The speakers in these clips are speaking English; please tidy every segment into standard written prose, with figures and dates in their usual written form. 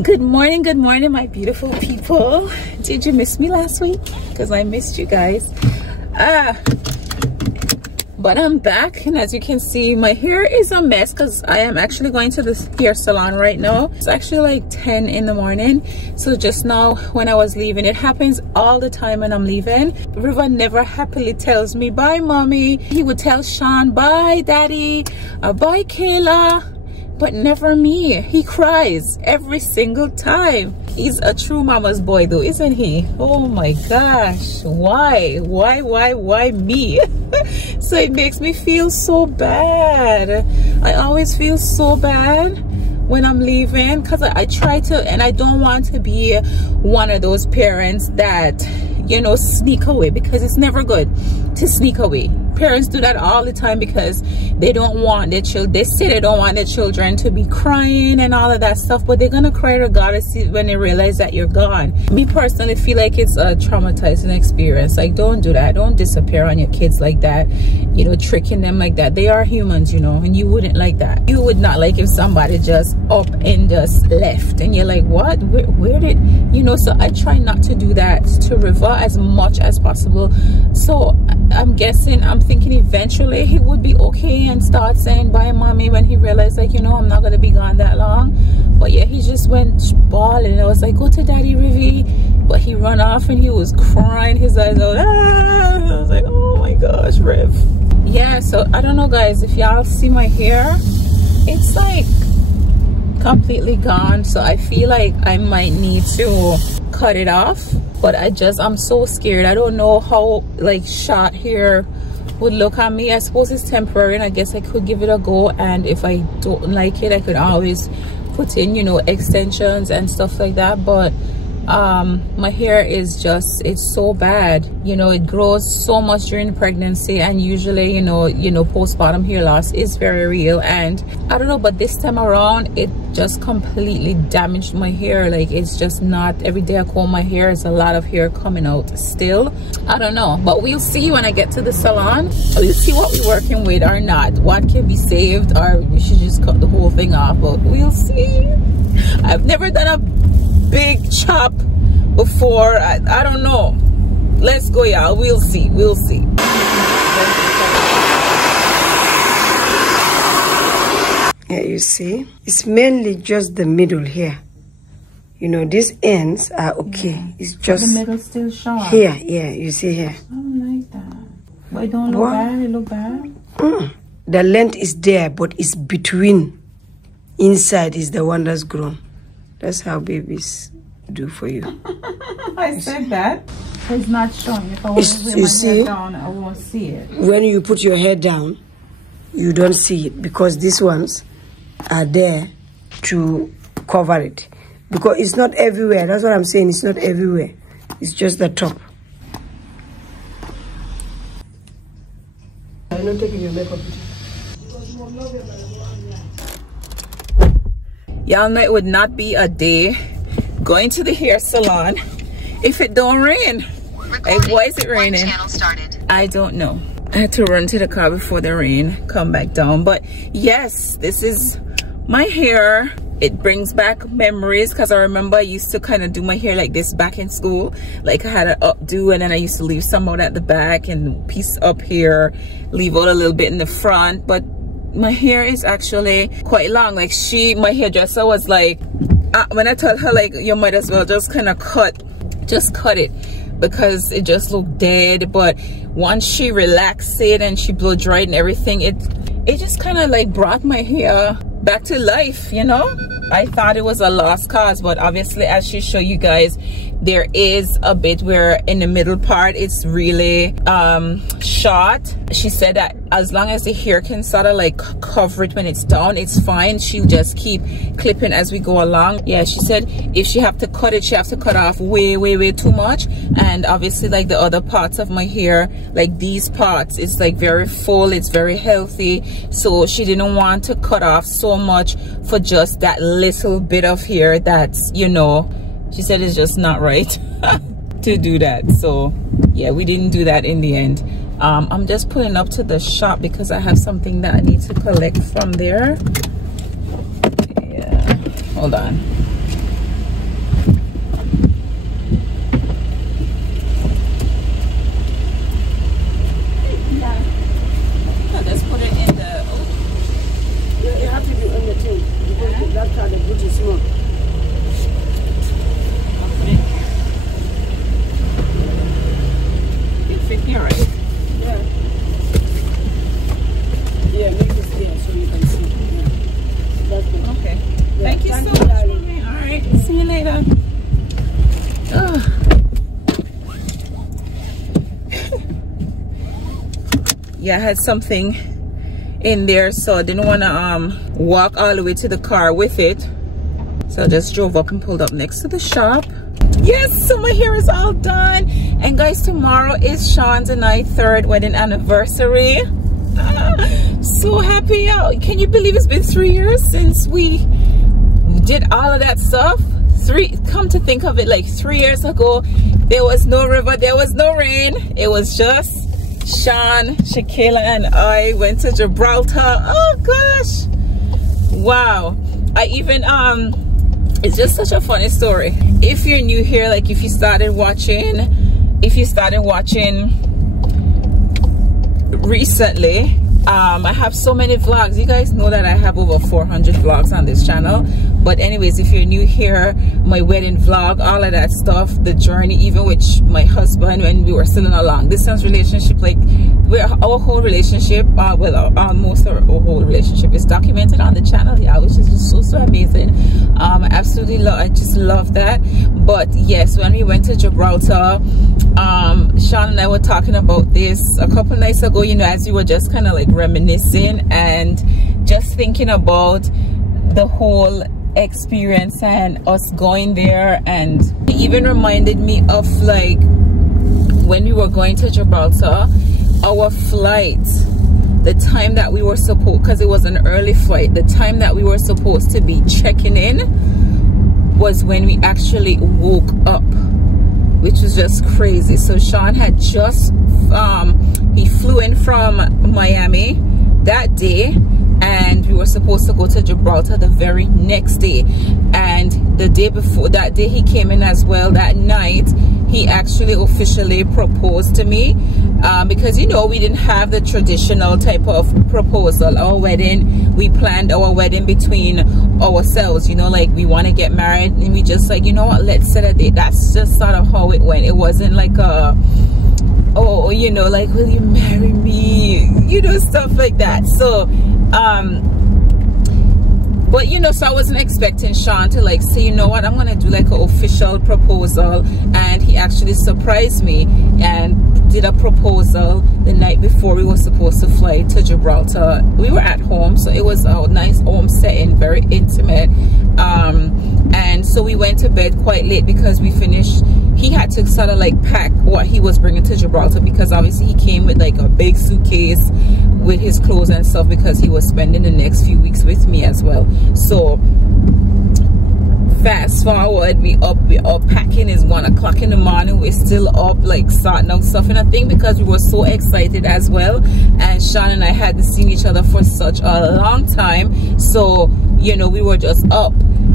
Good morning, my beautiful people. Did you miss me last week? Because I missed you guys. But I'm back, and as you can see, my hair is a mess because I am actually going to the hair salon right now. It's actually like 10 in the morning. So just now when I was leaving, it happens all the time when I'm leaving. River never happily tells me bye mommy. He would tell Sean bye daddy, bye Kayla, but never me. He cries every single time. He's a true mama's boy though, isn't he? Oh my gosh, why me? So it makes me feel so bad. I always feel so bad when I'm leaving because I try to, and I don't want to be one of those parents that, you know, sneak away, because it's never good to sneak away. Parents do that all the time because they don't want their children, they say they don't want their children to be crying and all of that stuff, but they're gonna cry regardless when they realize that you're gone. Me personally feel like it's a traumatizing experience. Like, don't do that. Don't disappear on your kids like that, you know, tricking them like that. They are humans, you know, and you wouldn't like that. You would not like if somebody just up and just left and you're like, what, where did, you know? So I try not to do that to River as much as possible. So I'm guessing, I'm thinking eventually he would be okay and start saying bye mommy when he realized, like, you know, I'm not gonna be gone that long. But yeah, he just went bawling. I was like, go to daddy Rivy, but he run off and he was crying his eyes out. I was like, oh my gosh, Riv. Yeah, so I don't know guys, if y'all see my hair, it's like completely gone. So I feel like I might need to cut it off, but I'm so scared. I don't know how like short hair would look on me. I suppose it's temporary, and I guess I could give it a go, and if I don't like it, I could always put in, you know, extensions and stuff like that. But my hair is just, it's so bad, you know. It grows so much during pregnancy, and usually, you know, postpartum hair loss is very real. And I don't know, but this time around it just completely damaged my hair. Like, it's just not, every day I comb my hair, it's a lot of hair coming out still. I don't know, but we'll see when I get to the salon. We'll see what we're working with or not, what can be saved, or we should just cut the whole thing off. But we'll see. I've never done a big chop before. I don't know. Let's go, y'all. We'll see. Yeah, you see, it's mainly just the middle here. You know, these ends are okay. Yeah. It's just the middle still sharp. Here, yeah, you see here. I don't like that. But it don't look bad. It look bad. The length is there, but it's between. Inside is the one that's grown. That's how babies do for you. I said that. It's not showing. If I want to lay my hair down, I won't see it. When you put your hair down, you don't see it, because these ones are there to cover it. Because it's not everywhere. That's what I'm saying. It's not everywhere. It's just the top. I'm not taking your makeup. Y'all know it would not be a day going to the hair salon if it don't rain. Like, why is it raining? I don't know. I had to run to the car before the rain come back down. But yes, this is my hair. It brings back memories, because I remember I used to kind of do my hair like this back in school. Like, I had an updo, and then I used to leave some out at the back and piece up here, leave out a little bit in the front. But my hair is actually quite long. Like, my hairdresser was like, when I told her, like, you might as well just kind of cut it, because it just looked dead. But once she relaxed it and she blow dried and everything, it just kind of like brought my hair back to life, you know. I thought it was a lost cause, but obviously, as she showed you guys, there is a bit where in the middle part it's really short. She said that as long as the hair can sort of like cover it when it's down, it's fine. She'll just keep clipping as we go along. Yeah, she said if she have to cut it, she have to cut off way too much. And obviously, like, the other parts of my hair, like these parts, it's like very full, it's very healthy. So she didn't want to cut off so much for just that little bit of hair that's, you know, she said it's just not right to do that. So yeah, we didn't do that in the end. I'm just pulling up to the shop because I have something that I need to collect from there. Yeah, hold on. ShéKayla. Oh. Yeah, I had something in there, so I didn't want to walk all the way to the car with it, so I just drove up and pulled up next to the shop. Yes, so my hair is all done, and guys, tomorrow is Sean's and I 3rd wedding anniversary. So happy. Can you believe it's been 3 years since we did all of that stuff? Come to think of it, like 3 years ago, there was no river, there was no rain, it was just Sean, ShéKayla, and I went to Gibraltar. Oh gosh, wow. I even it's just such a funny story. If you're new here, like if you started watching recently, I have so many vlogs. You guys know that I have over 400 vlogs on this channel, but anyways, if you're new here, my wedding vlog, all of that stuff, the journey, even with my husband when we were still in a long distance relationship, like our whole relationship, well, almost our whole relationship is documented on the channel, yeah, which is just so amazing. I just love that. But yes, when we went to Gibraltar, Sean and I were talking about this a couple nights ago, you know, as we were just kind of like reminiscing and just thinking about the whole experience and us going there. And it even reminded me of like when we were going to Gibraltar, our flight, the time that we were supposed, because it was an early flight, the time that we were supposed to be checking in was when we actually woke up, which was just crazy. So Sean had just he flew in from Miami that day, and we were supposed to go to Gibraltar the very next day. And the day before that day, he came in as well. That night he actually officially proposed to me, because you know, we didn't have the traditional type of proposal. Our wedding, we planned our wedding between ourselves, you know, like we want to get married and we just like, you know what, let's set a date. That's just sort of how it went. It wasn't like a, oh, you know, like, will you marry me, you know, stuff like that. So but you know, so I wasn't expecting Sean to like say, you know what, I'm gonna do like an official proposal. And he actually surprised me and did a proposal the night before we were supposed to fly to Gibraltar. We were at home, so it was a nice home setting, very intimate. And so we went to bed quite late because we finished, he had to sort of like pack what he was bringing to Gibraltar, because obviously he came with like a big suitcase with his clothes and stuff, because he was spending the next few weeks with me as well. So fast forward, we up packing. Is 1 o'clock in the morning. We're still up like sorting out stuff, and I think because we were so excited as well, and Sean and I hadn't seen each other for such a long time, so you know, we were just up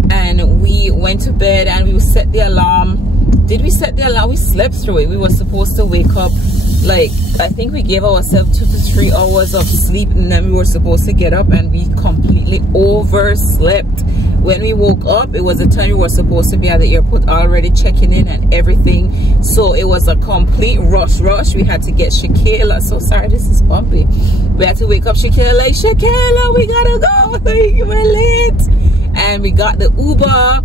and we went to bed and we set the alarm. Did we set the alarm? We slept through it. We were supposed to wake up, like, I think we gave ourselves 2 to 3 hours of sleep, and then we were supposed to get up, and we completely overslept. When we woke up, it was the time we were supposed to be at the airport already checking in and everything. So it was a complete rush. We had to get ShéKayla. So sorry, this is bumpy. We had to wake up ShéKayla, like, ShéKayla, we gotta go, like, we're late. And we got the Uber.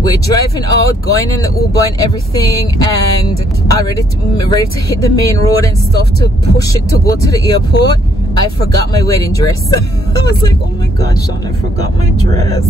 We're driving out, going in the Uber and everything, and are ready to hit the main road and stuff to push it to go to the airport. I forgot my wedding dress. I was like, oh my God, Sean, I forgot my dress.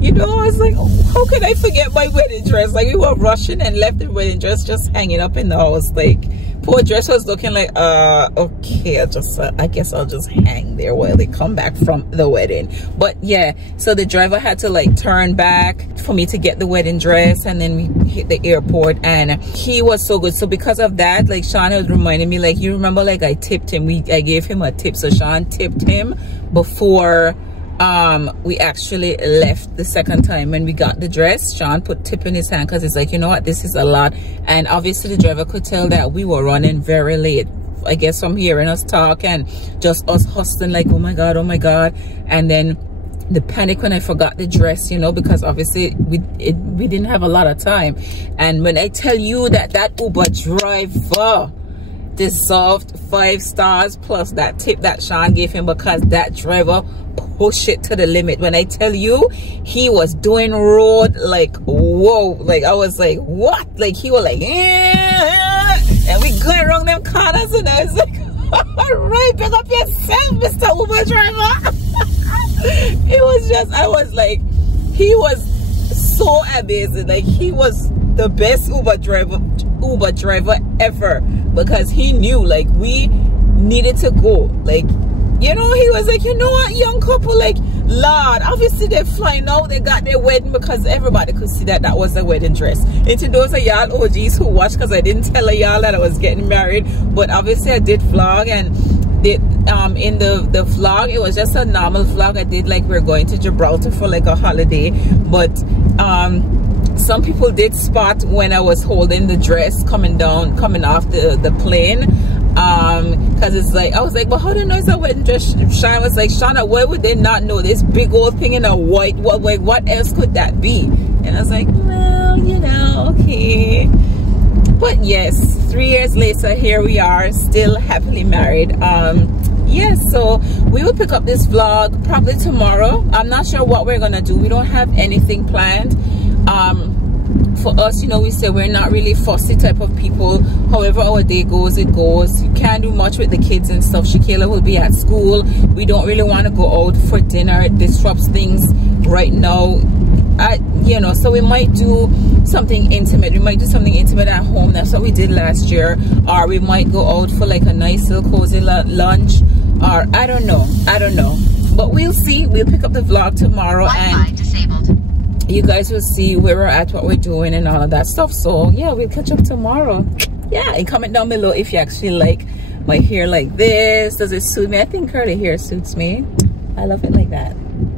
You know, I was like, oh, how could I forget my wedding dress? Like, we were rushing and left the wedding dress just hanging up in the house. Like, poor dress was looking like, okay, I guess I'll just hang there while they come back from the wedding. But yeah, so the driver had to like turn back for me to get the wedding dress, and then we hit the airport, and he was so good. So because of that, like, Sean was reminding me, like, you remember, like, I tipped him, I gave him a tip. So Sean tipped him before we actually left the second time. When we got the dress, Sean put tip in his hand, because it's like, you know what, this is a lot. And obviously the driver could tell that we were running very late, I guess, from hearing us talk and just us hustling, like, oh my God. And then the panic when I forgot the dress, you know, because obviously we didn't have a lot of time. And when I tell you that Uber driver, deserved 5 stars plus that tip that Sean gave him, because that driver pushed it to the limit. When I tell you, he was doing road like whoa, like I was like, what? Like he was like, yeah, and we going around them corners, and I was like, all right, pick up yourself, Mr. Uber driver. It was just, I was like, he was so amazing. Like he was the best Uber driver ever, because he knew like we needed to go. Like, you know, he was like, you know what, young couple, like, Lord, obviously they're flying out, they got their wedding, because everybody could see that that was a wedding dress. And to those of y'all OGs who watched, because I didn't tell y'all that I was getting married, but obviously I did vlog, and in the vlog, it was just a normal vlog. I did like we're going to Gibraltar for like a holiday, but some people did spot when I was holding the dress coming off the plane, because it's like, I was like, but how do you know it's a wedding dress? Sean was like, Shauna, why would they not know this big old thing in a white? What else could that be? And I was like, well, you know, okay. But yes, 3 years later, here we are, still happily married. Yes, so we will pick up this vlog probably tomorrow. I'm not sure what we're gonna do. We don't have anything planned. For us, you know, we say we're not really fussy type of people. However our day goes, it goes. You can't do much with the kids and stuff. ShéKayla will be at school. We don't really want to go out for dinner. It disrupts things right now. You know, so we might do something intimate. We might do something intimate at home. That's what we did last year. Or we might go out for like a nice little cozy lunch. Or I don't know. But we'll see. We'll pick up the vlog tomorrow, and you guys will see where we're at, what we're doing, and all of that stuff. So yeah, we'll catch up tomorrow. Yeah, and comment down below if you actually like my hair like this. Does it suit me? I think curly hair suits me. I love it like that.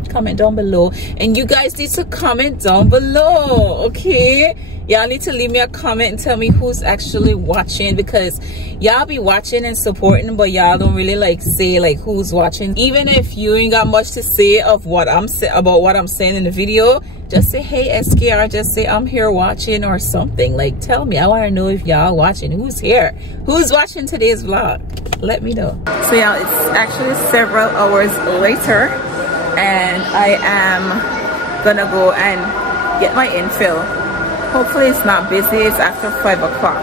Comment down below, and you guys need to comment down below, okay? Y'all need to leave me a comment and tell me who's actually watching, because y'all be watching and supporting, but y'all don't really like say like who's watching. Even if you ain't got much to say of what I'm about what I'm saying in the video, just say hey SK, or just say I'm here watching or something. Like, tell me. I want to know if y'all watching. Who's here? Who's watching today's vlog? Let me know. So y'all, it's actually several hours later, and I am gonna go and get my infill. Hopefully it's not busy. It's after 5 o'clock.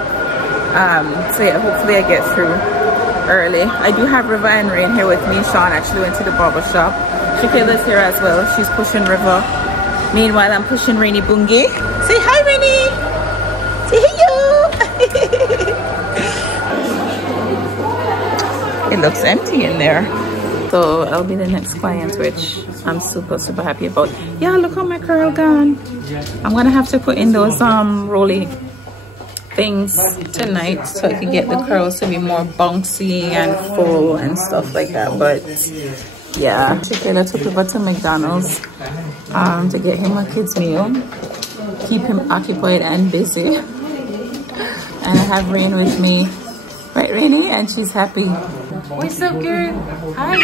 So yeah, hopefully I get through early. I do have River and Rain here with me. Sean actually went to the barber shop. ShéKayla's here as well. She's pushing River. Meanwhile, I'm pushing Rainy Bungie. Say hi, Rainy. Say hey, yo. It looks empty in there. So I'll be the next client, which I'm super happy about. Yeah, look how my curl gone. I'm gonna have to put in those rolly things tonight so I can get the curls to be more bouncy and full and stuff like that. But yeah, ShéKayla took River to McDonald's to get him a kid's meal, keep him occupied and busy. And I have Rain with me, right, Rainy? And she's happy. What's up, girl? Hi.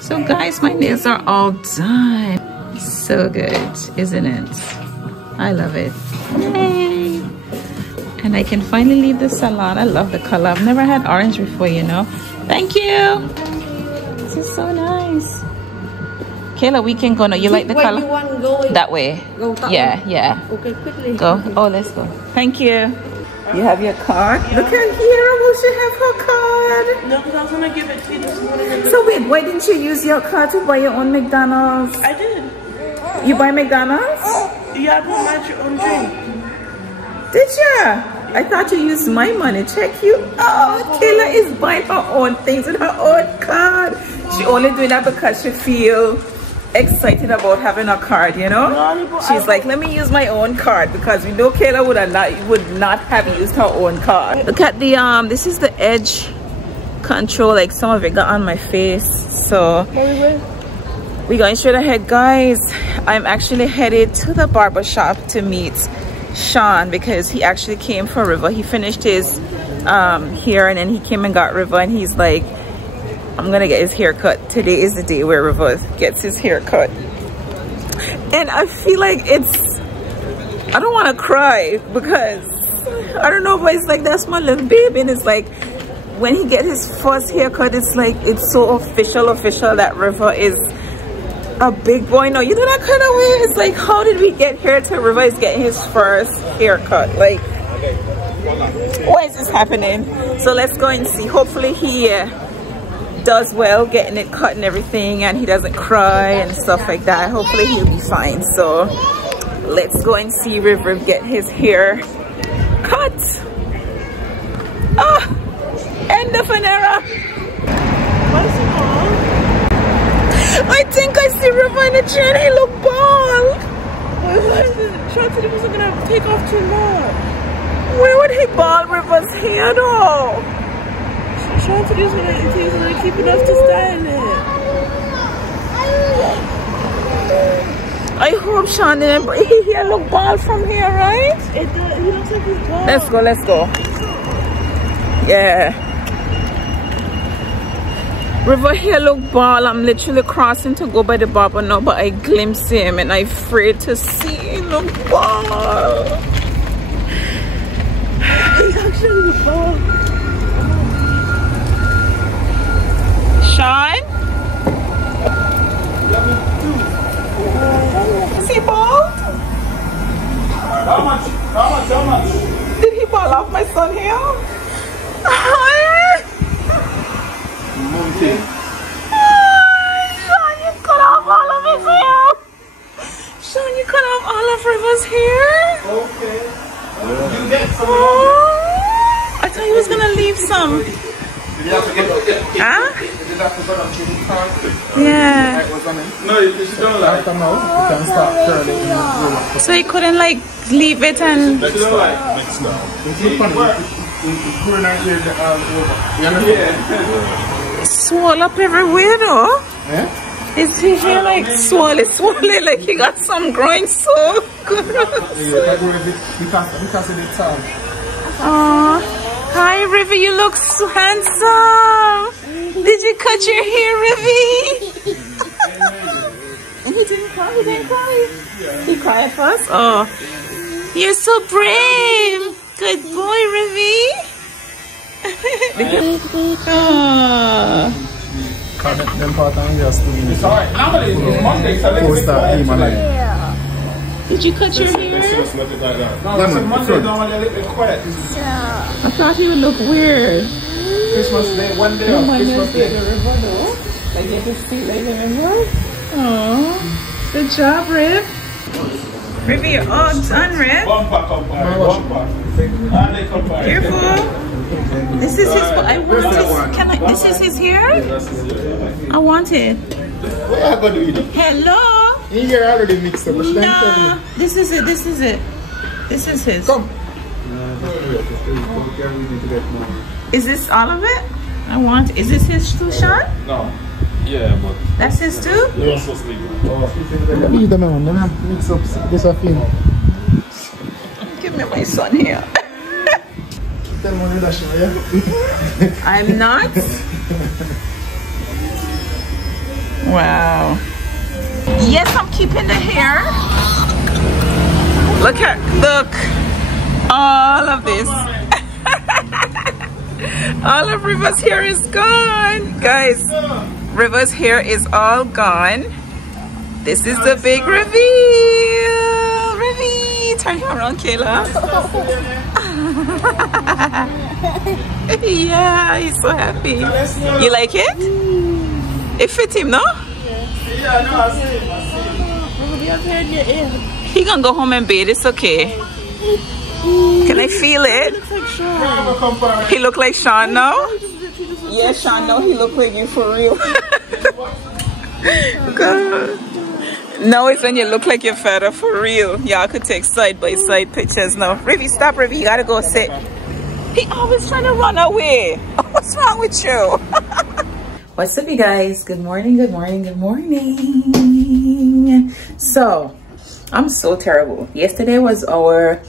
So guys, my nails are all done. So good, isn't it? I love it. Yay. And I can finally leave the salon. I love the color. I've never had orange before, you know. Thank you. This is so nice. Kayla, we can go now. You like the color? You want to go that way? Go that way? Yeah. Okay, quickly. Go. Oh, let's go. Thank you. You have your card? Yeah. Look at here. Will she have her card? No, because I was going to give it to you this morning. So wait, why didn't you use your card to buy your own McDonald's? I did. You buy McDonald's? Yeah, I bought your own drink. Did you? I thought you used my money. Check you. Oh, Kayla is buying her own things with her own card. She only doing that because she feels excited about having a card, you know. She's like, let me use my own card, because we know Kayla would not have used her own card. Look at the this is the edge control. Like, some of it got on my face, so we're going straight ahead, guys. I'm actually headed to the barber shop to meet Sean, because he actually came for River. He finished his hair, and then he came and got River, and he's like, I'm gonna get his haircut. Today is the day where River gets his haircut. And I feel like it's I don't want to cry because I don't know, but it's like that's my little baby, and it's like when he get his first haircut, it's like it's so official that River is a big boy now. You know that kind of way. It's like, how did we get here to River is getting his first haircut? Like, why is this happening? So let's go and see. Hopefully he does well getting it cut and everything, and he doesn't cry and stuff like that. Hopefully he'll be fine. So let's go and see River get his hair cut. Ah, end of an era. What is it called? I think I see River in the chair and he look bald. What is it? Sean said he wasn't gonna take off too much. Where would he bald River's hair though? Sean said he was gonna keep enough to style it. I hope Sean didn't. He hair look bald from here, right? It does. He looks like he's bald. Let's go. Let's go. Yeah. River hair look bald. I'm literally crossing to go by the barber now, but I glimpse him and I'm afraid to see him look bald. He actually looks bald. Sean? Is he bald? How much? Did he bald off my son hair? Sean, you cut off all of his hair. Sean, you cut off all of River's hair. Okay. You get some. I thought he was gonna leave some. Huh? Yeah. No, you don't like. After now, you can start curling in the room. So he couldn't like leave it and. You don't like. It's funny. It's growing out here the over. You understand? Swole up everywhere though. Yeah? Is he here like swollen like he got some growing so good? Because of the time. Aww. Hi River, you look so handsome. Did you cut your hair, Rivy? And he didn't cry, He cried first? Oh. You're so brave. Good boy, Rivy. Oh. Them part of just to It's alright. Normally it's Monday, so let's Did you cut your hair? No, it's Monday normally a little bit quiet. I thought he would look weird. Christmas Day, one day off. Christmas Day. Like you can see, like, remember? Oh, good job, Riv. Rivy, you're all done, Riv. Bumper compare. Careful. This is his. I want his. Can I? This is his hair. I want it. What are you going to do with it? Hello. You're already mixed up. No, this is it. This is it. This is his. Come. Is this all of it? I want. Is this his too, Sean? No. Yeah, but That's his too. you're supposed to leave. Leave them on. Them mix up this thing. Give me my son here. Tell me when that's yeah. I'm not. Wow. Yes, I'm keeping the hair. Look. All of this. All of River's hair is gone. Guys, River's hair is all gone. This is the big reveal. Reveal. Turn him around, Kayla. Yeah, he's so happy. You like it? It fits him, no? Yeah, no, I see. He gonna go home and bathe. It's okay. Can I feel it? He look like Sean now? Yeah, Sean, no, he look like you for real. God. No, it's when you look like your father for real. Y'all could take side-by-side pictures now. Rivy, stop, Rivy. You gotta go sit. He always trying to run away. What's wrong with you? What's up, you guys? Good morning, good morning, good morning. So, I'm so terrible. Yesterday was our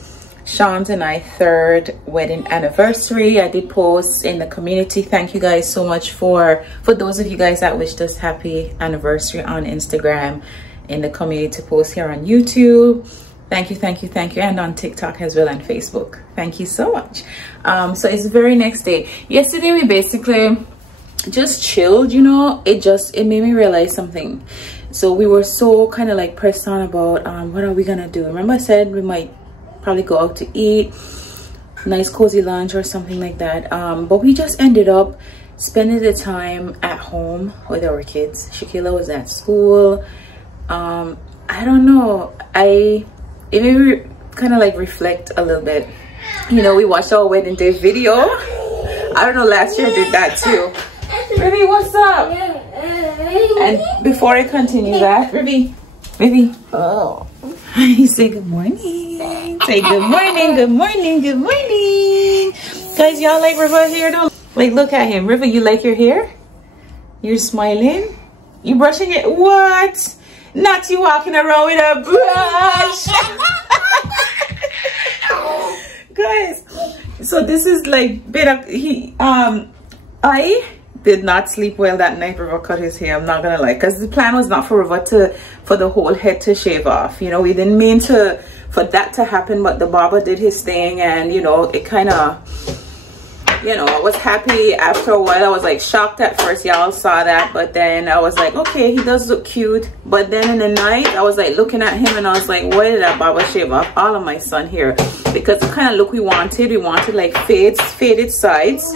Sean's and I 3rd wedding anniversary. I did post in the community. Thank you guys so much for those of you guys that wished us happy anniversary on Instagram, in the community post here on YouTube. Thank you, thank you, thank you. And on TikTok as well and Facebook. Thank you so much. So it's the very next day. Yesterday we basically just chilled, you know. It made me realize something. So we were so kind of like pressed on about what are we gonna do. Remember I said we might probably go out to eat, nice cozy lunch or something like that. But we just ended up spending the time at home with our kids. ShéKayla was at school. I don't know, it made me kind of like reflect a little bit. You know, we watched our wedding day video. I don't know, last year I did that too. Ruby, what's up? And before I continue that, Ruby, oh, you say good morning. Say good morning, good morning, good morning. Guys, y'all like River hair though? Like, look at him. River, you like your hair? You're smiling? You brushing it? What? Not you walking around with a brush. Guys, so this is like I did not sleep well that night. River cut his hair, I'm not gonna lie, because the plan was not for River for the whole head to shave off. You know, we didn't mean for that to happen, but the barber did his thing, and you know, it kind of, you know, I was happy after a while. I was like shocked at first, y'all saw that, but then I was like, okay, he does look cute. But then in the night I was like looking at him and I was like, why did that barber shave off all of my son hair? Because the kind of look we wanted like faded sides.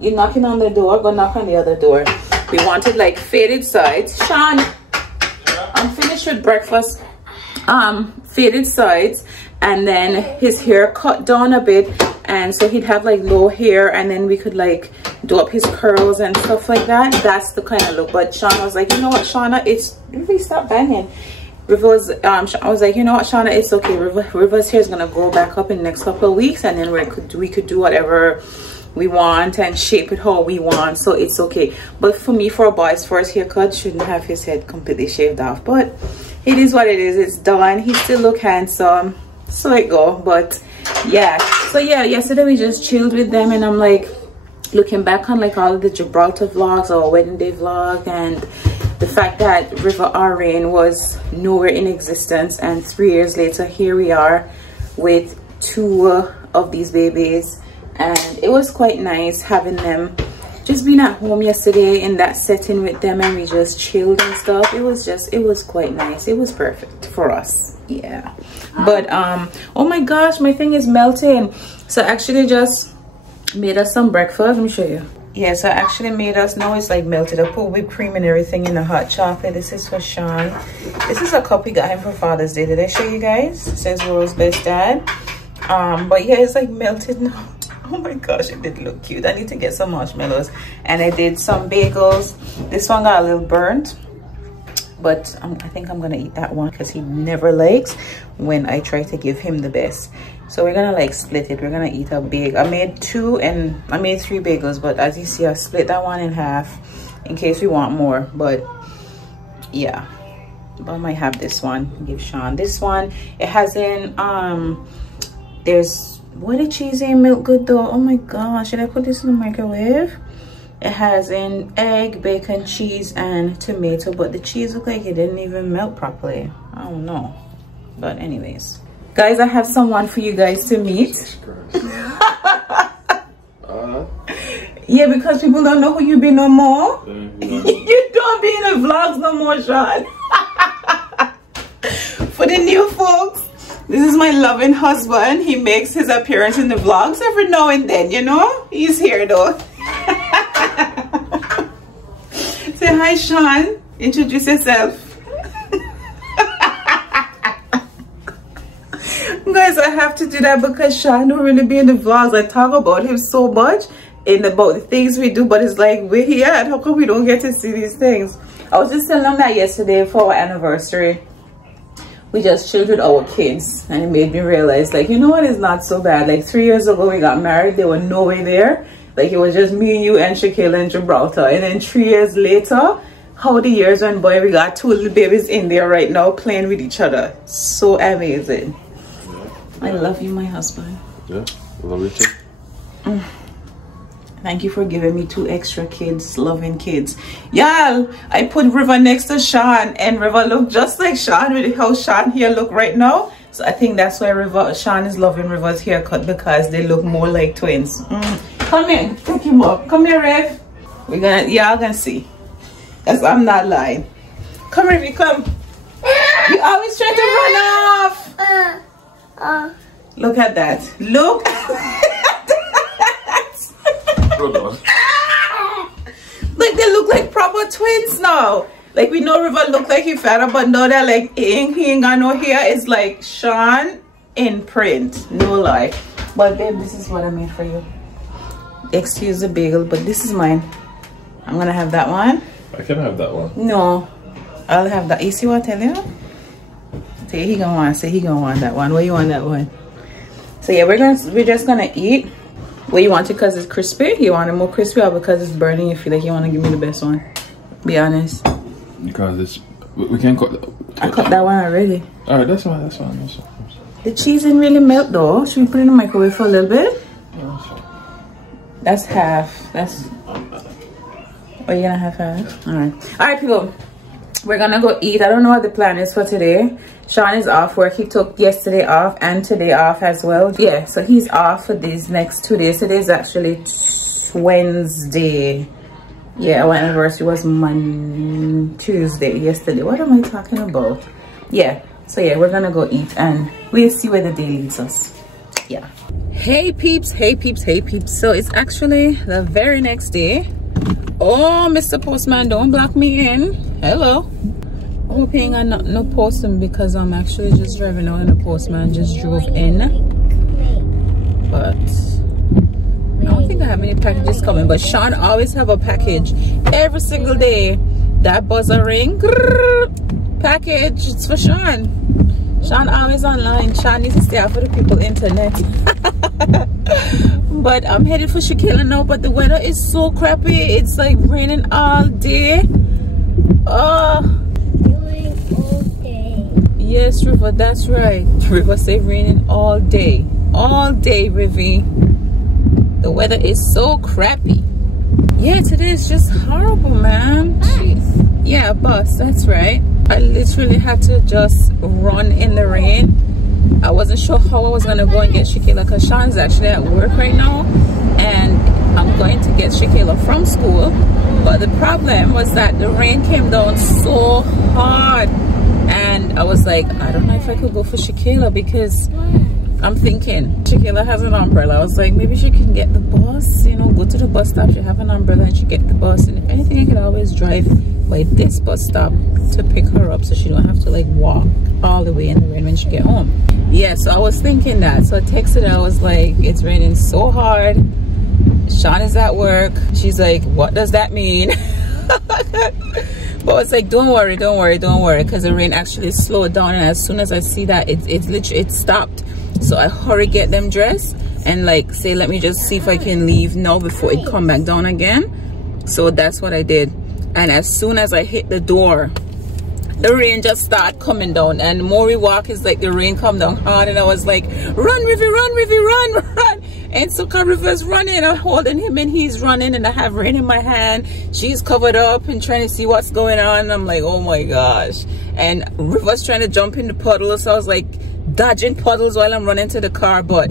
You're knocking on the door, go knock on the other door. We wanted like faded sides. Sean, I'm finished with breakfast. Faded sides, and then his hair cut down a bit, and so he'd have like low hair, and then we could like do up his curls and stuff like that. That's the kind of look. But Shauna was like, you know what, Shauna, it's really, stop banging. River was I was like, you know what, Shauna, it's okay. River's hair is gonna go back up in the next couple of weeks, and then we could do whatever we want and shape it how we want, so it's okay. But for me, for a boy's first haircut, shouldn't have his head completely shaved off, but it is what it is. It's done. He still look handsome, so it go. But yeah, so yeah, yesterday we just chilled with them, and I'm like looking back on like all of the Gibraltar vlogs, our wedding day vlog, and the fact that River Rain was nowhere in existence, and 3 years later here we are with 2 of these babies. And it was quite nice having them, just being at home yesterday in that setting with them, and we just chilled and stuff. It was quite nice. It was perfect for us. Yeah. But oh my gosh, my thing is melting. So I actually just made us some breakfast. Let me show you. Yeah, so I actually made us, now it's like melted. I put whipped cream and everything in the hot chocolate. This is for Sean. This is a cup we got him for Father's Day. Did I show you guys? It says World's Best Dad. But yeah, it's like melted now. Oh my gosh, it did look cute. I need to get some marshmallows. And I did some bagels. This one got a little burnt, but I think I'm gonna eat that one because he never likes when I try to give him the best. So we're gonna like split it. We're gonna eat a big. I made 2 and I made 3 bagels, but as you see, I split that one in half in case we want more. But yeah, but I might have this one. Give Sean this one. It has in there's, what did cheese and milk good though? Oh my gosh, should I put this in the microwave? It has an egg, bacon, cheese, and tomato, but the cheese looked like it didn't even melt properly. I don't know, but anyways, guys, I have someone for you guys to meet. Yeah, because people don't know who you be no more. You don't be in the vlogs no more, Sean. For the new folks, this is my loving husband. He makes his appearance in the vlogs every now and then, you know. He's here though. Say hi, Sean. Introduce yourself. Guys, I have to do that because Sean don't really be in the vlogs. I talk about him so much and about the things we do, but it's like, where he at? How come we don't get to see these things? I was just telling him that yesterday for our anniversary. We just chilled with our kids, and it made me realize, like, you know what, it's not so bad. Like 3 years ago we got married, they were nowhere there. Like it was just me and you and ShéKayla in Gibraltar, and then 3 years later, how the years went by, we got 2 little babies in there right now playing with each other. So amazing. I love you, my husband. Yeah, I love you too. Thank you for giving me 2 extra kids, loving kids. Y'all, I put River next to Sean, and River look just like Sean with how Sean here look right now. So I think that's why Sean is loving River's haircut, because they look more like twins. Come here, take him up. Come here, Rev. Y'all gonna see. That's, I'm not lying. Come, Rivy, come. You always try to run off. Look at that. Look. Like they look like proper twins now. Like we know River look like he fatter, but now they're like he ain't got no hair. It's like Sean in print, no lie. But babe, this is what I made for you. Excuse the bagel, but this is mine. I'm gonna have that one. I can have that one. No, I'll have that. You see what I tell you? Say he gonna want. Say he gonna want that one. Where you want that one? So yeah, we're just gonna eat. What you want it because it's crispy? You want it more crispy, or because it's burning you feel like you want to give me the best one? Be honest. Because it's we can cut. I cut that one already. All right, that's fine. That's fine. That's fine. The cheese didn't really melt though. Should we put it in the microwave for a little bit? That's half. That's. Oh, you're gonna have half. All right, people. We're gonna go eat. I don't know what the plan is for today. Sean is off work. He took yesterday off and today off as well. Yeah, so he's off for these next 2 days. Today is actually Wednesday. Yeah, our anniversary was Tuesday, yesterday. What am I talking about? Yeah, so yeah, we're gonna go eat and we'll see where the day leads us. Yeah. Hey peeps, hey peeps, hey peeps. So it's actually the very next day. Oh, Mr. Postman, don't block me in. Hello. I'm hoping I'm not no posting because I'm actually just driving out and the postman just drove in. But I don't think I have any packages coming. But Sean always have a package every single day. That buzzer ring. Grrr, package. It's for Sean. Sean always online. Sean needs to stay out for the people internet. But I'm headed for ShéKayla now, but the weather is so crappy. It's like raining all day. Yes, River, that's right. River say raining all day. All day, Rivy. The weather is so crappy. Yeah, today is just horrible, man. Jeez. Yeah, bus, that's right. I literally had to just run in the rain. I wasn't sure how I was gonna go and get ShéKayla because Sean's actually at work right now, and I'm going to get ShéKayla from school. But the problem was that the rain came down so hard, and I was like, I don't know if I could go for ShéKayla because I'm thinking ShéKayla has an umbrella. I was like, maybe she can get the bus, you know, go to the bus stop, she have an umbrella and she get the bus, and if anything I could always drive by this bus stop to pick her up so she don't have to like walk all the way in the rain when she get home. Yeah, so I was thinking that. So I texted her, I was like, it's raining so hard, Sean is at work. She's like, what does that mean? But it's like, don't worry, because the rain actually slowed down, and as soon as I see that it stopped. So I hurry get them dressed and like say, let me just see if I can leave now before it come back down again. So that's what I did. And as soon as I hit the door, the rain just started coming down, and the more we walk, it's like the rain come down hard, and I was like, run Rivy, run Rivy, run. And so River's running, I'm holding him and he's running, and I have rain in my hand. She's covered up and trying to see what's going on, and I'm like, oh my gosh. And River's trying to jump in the puddles, so I was like dodging puddles while I'm running to the car. But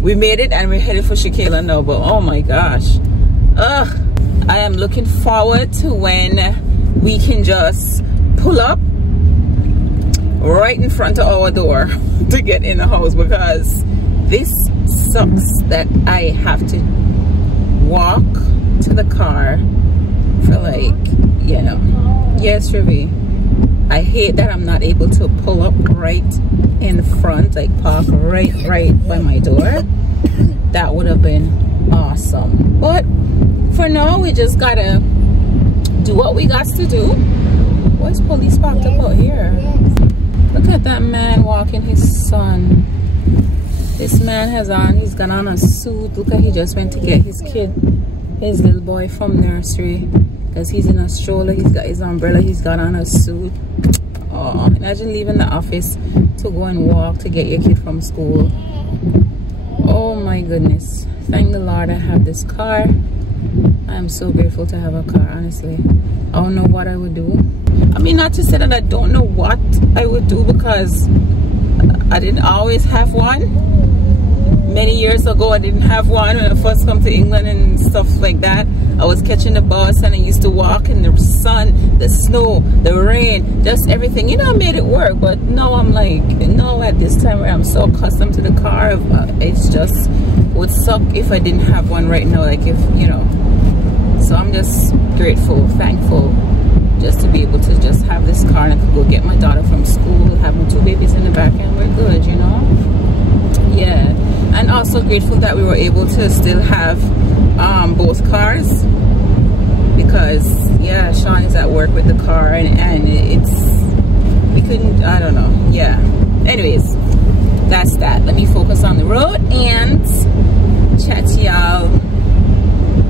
we made it and we're headed for ShéKayla now. But oh my gosh, I am looking forward to when we can just pull up right in front of our door to get in the house, because this sucks that I have to walk to the car for like, you know. Yes, Ruby, I hate that I'm not able to pull up right in front, like park right by my door. That would have been awesome, but for now we just gotta do what we got to do. What's police parked up out here? Look at that man walking his son. This man he's got on a suit. Look at, he just went to get his kid, his little boy from nursery, because he's in a stroller. He's got his umbrella, he's got on a suit. Oh, imagine leaving the office to go and walk to get your kid from school. Oh my goodness, thank the Lord I have this car. I'm so grateful to have a car, honestly. I don't know what I would do. I mean, not to say that I don't know what I would do, because I didn't always have one. Many years ago, I didn't have one when I first come to England and stuff like that. I was catching the bus and I used to walk in the sun, the snow, the rain, just everything. You know, I made it work. But now I'm like, no, at this time where I'm so accustomed to the car, it's just would suck if I didn't have one right now. Like, if, you know. So I'm just grateful, thankful, just to be able to just have this car, and I could go get my daughter from school, have my 2 babies in the back, and we're good, you know. Yeah. And also grateful that we were able to still have both cars, because yeah, Sean is at work with the car, and it's, we couldn't, I don't know, yeah. Anyways, that's that. Let me focus on the road and chat to y'all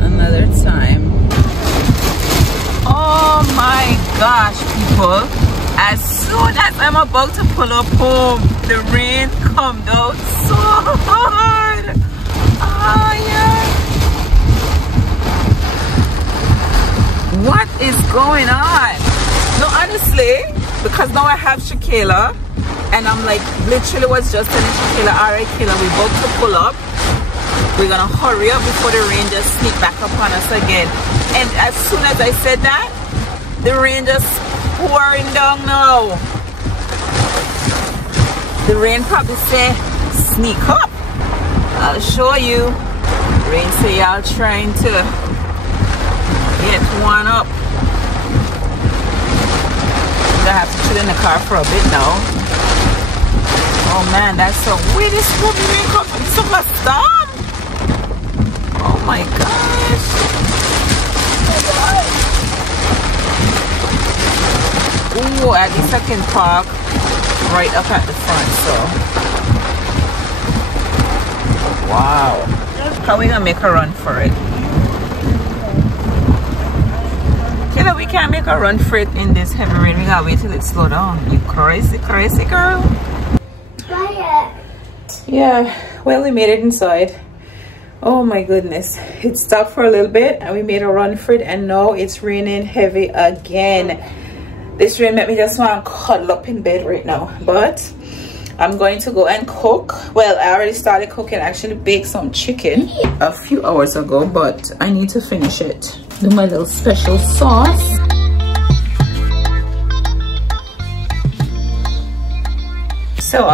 another time. Oh my gosh, people, as soon as I'm about to pull up home, the rain come down so hard. Oh yeah. What is going on? No, honestly, because now I have ShéKayla, and I'm like, literally was just telling ShéKayla, alright Kayla, we're about to pull up. We're gonna hurry up before the rain just sneak back up on us again. And as soon as I said that, the rain just pouring down now. The rain probably say, sneak up. I'll show you. Rain say y'all trying to get one up. I have to chill in the car for a bit now. Oh man, that's so weird. This movie rain comes from some storm. Oh my gosh. Ooh, at least I can park right up at the front, so. Wow. How are we gonna make a run for it? Kayla, we can't make a run for it in this heavy rain. We gotta wait till it slow down. You crazy, crazy girl. Yeah, well, we made it inside. Oh my goodness, it stopped for a little bit and we made a run for it, and now it's raining heavy again. This rain made me just want to cuddle up in bed right now, but I'm going to go and cook. Well, I already started cooking, actually baked some chicken a few hours ago, but I need to finish it. Do my little special sauce. So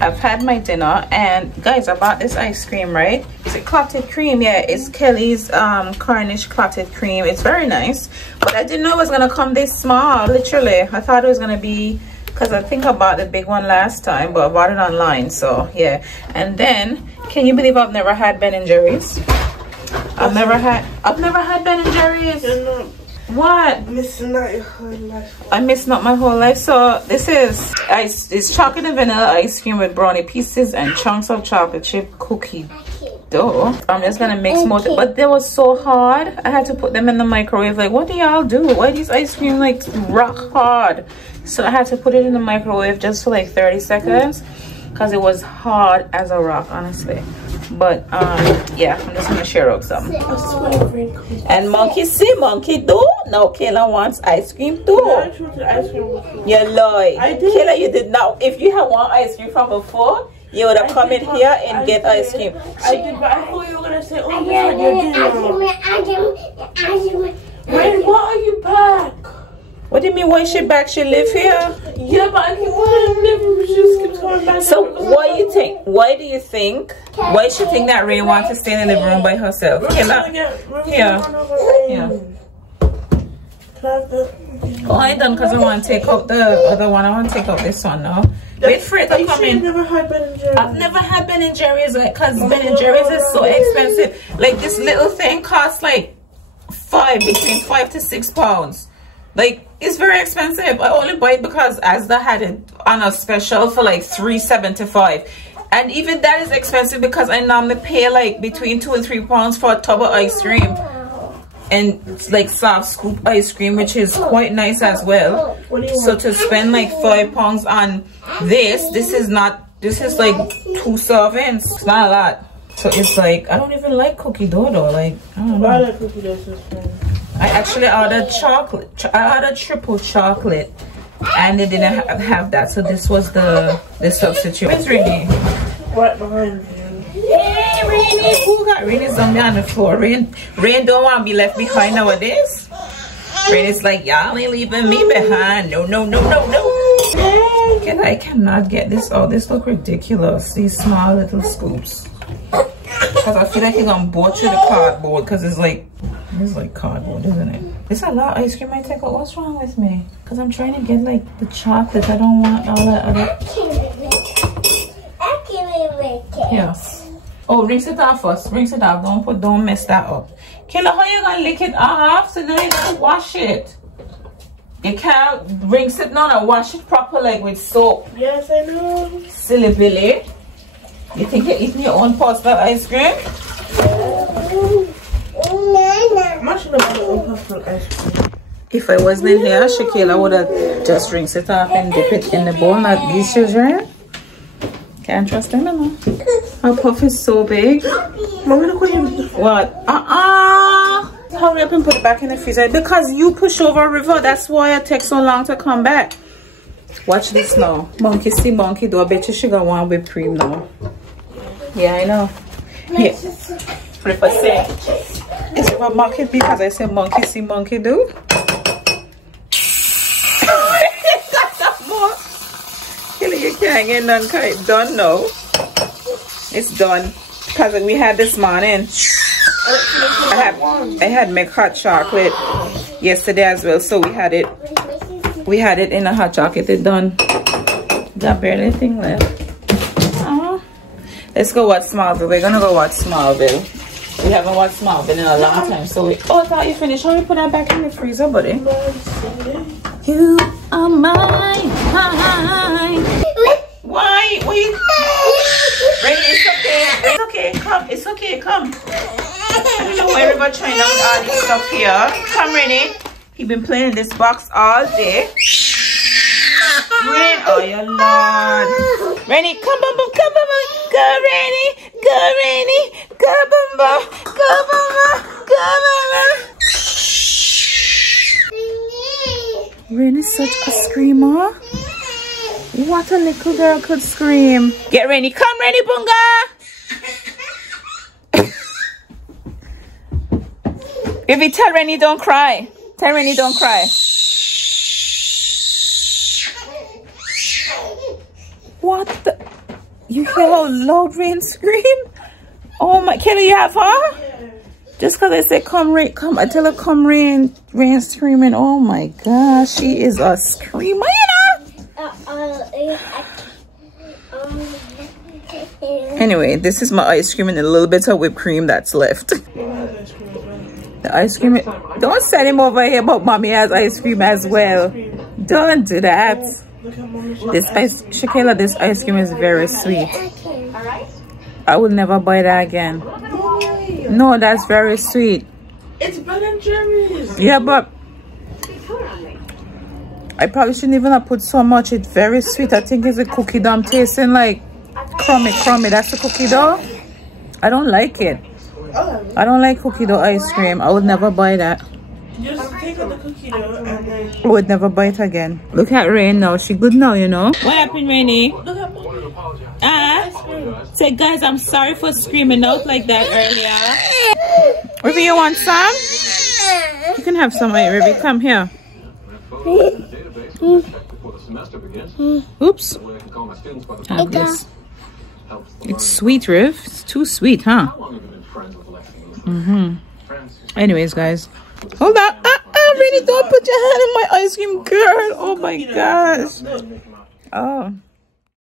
I've had my dinner, and guys, I bought this ice cream, right? Is it clotted cream? Yeah, it's Kelly's Cornish clotted cream. It's very nice, but I didn't know it was gonna come this small. Literally, I thought it was gonna be, because I think I bought the big one last time, but I bought it online. So yeah. And then, can you believe I've never had Ben & Jerry's? I've never had Ben & Jerry's. What? Missing out your whole life. I'm missing out my whole life. So this is it's chocolate and vanilla ice cream with brownie pieces and chunks of chocolate chip cookie dough. I'm just gonna mix most, but they were so hard. I had to put them in the microwave. Like, what do y'all do? Why these ice cream like rock hard? So I had to put it in the microwave just for like 30 seconds because it was hard as a rock, honestly. But yeah, I'm just gonna share out some. And monkey see, monkey do. Now Kayla wants ice cream too. You lie. Kayla, you did not. If you had want ice cream from before, you would have come in here and get ice cream. I did, but I thought you were gonna say, oh my God, Wait, why are you back? What do you mean, why is she back? She live here? Yeah, but I keep wanting to live, she just keeps coming back. So why do you think why she think that Ray wants to stay in the living room by herself? Kayla, here. Oh, I done because I want to take out the other one. I want to take out this one now. Wait for it to come in. Never had Ben & Jerry's? I've never had Ben & Jerry's, because Ben & Jerry's is so expensive. Like, this little thing costs like between 5 to 6 pounds. Like, it's very expensive. I only buy it because Asda had it on a special for like $3.75, and even that is expensive because I normally pay like between 2 and 3 pounds for a tub of ice cream, and it's like soft scoop ice cream, which is quite nice as well. So to spend like 5 pounds on this is like 2 servings. It's not a lot. So it's like, I don't even like cookie dough though. Like, I don't know. I like cookie dough. I actually ordered chocolate. I ordered triple chocolate, and they didn't have that. So this was the substitute. It's Rainy. Right behind you. Hey, Rainy. Who got Rainy's zombie on the floor? Rain don't want to be left behind nowadays. Rainy's like, y'all ain't leaving me behind. No, no, no, no, no. I cannot get this. Oh, this look ridiculous. These small little scoops. Because I feel like it's gonna bore through the cardboard. Because it's like cardboard, isn't it? It's a lot of ice cream I take out. What's wrong with me? Because I'm trying to get like the chocolate. I don't want all that other. Yes. Oh, rinse it off first. Rinse it off. Don't mess that up. Kayla, how you gonna lick it off so then you don't wash it? You can't rinse it now and wash it proper like with soap. Yes, I know. Silly Billy. You think you're eating your own personal ice cream? If I wasn't in here, ShéKayla would have just rinsed it off and dip it in the bowl. Not these children. Can't trust them, no. Our puff is so big. Mommy, look what you. What? Hurry up and put it back in the freezer. Because you push over a river. That's why it takes so long to come back. Watch this now. Monkey see monkey do. I bet you she got one whipped cream now. Yeah, I know. Here. Flipper say. It's about monkey because I say monkey see monkey do. You can't get none done now. It's done because we had this morning. I had make hot chocolate yesterday as well, so we had it in a hot chocolate. It's done. Got barely anything left. Let's go watch Smallville. We're gonna go watch Smallville. We haven't watched Smallville in a long time, so we. Oh, I thought you finished. How do we put that back in the freezer, buddy? You are mine. Why? Wait. Ready? It's okay. It's okay. Come. It's okay. Come. I don't know why everybody trying out all this stuff here. Come, Rennie. He been playing in this box all day. Rennie. Oh, your Lord. Rennie, come, boom, boom, come, boom, boom. Go, Rennie. Go, Rennie. Go, boom, boom. Go, boom, boom. Go, boom, boom. Rennie's such a screamer. What a little girl could scream. Get ready. Come, Rennie Bunga. If you tell Rennie don't cry. Tell Rennie don't cry. What the? You hear how loud Rain scream? Oh my, Kelly, you have her? Just because I said come Rain, come, I tell her come Rain, Rain screaming. Oh my gosh, she is a screamer, you know? Anyway, this is my ice cream and a little bit of whipped cream that's left. The ice cream, don't send him over here, but mommy has ice cream as well. Don't do that. This ice, ShéKayla, this ice cream is very sweet. I will never buy that again. No, that's very sweet. It's Ben & Jerry's. Yeah, but I probably shouldn't even have put so much. It's very sweet. I think it's a cookie dough. I'm tasting like crummy. That's the cookie dough. I don't like it. I don't like cookie dough ice cream. I would never buy that. Just take out the cookie dough and then... I would never buy it again. Look at Rain now. She good now, you know. What happened, Rainy? Look at Say, guys, I'm sorry for screaming out like that earlier. Ruby, you want some? You can have some, Ruby. Come here. Oops. Have this. It's sweet, Riv. It's too sweet, huh? Anyways, guys. Hold on. Really, don't put your hand in my ice cream, girl. Oh my gosh. Oh.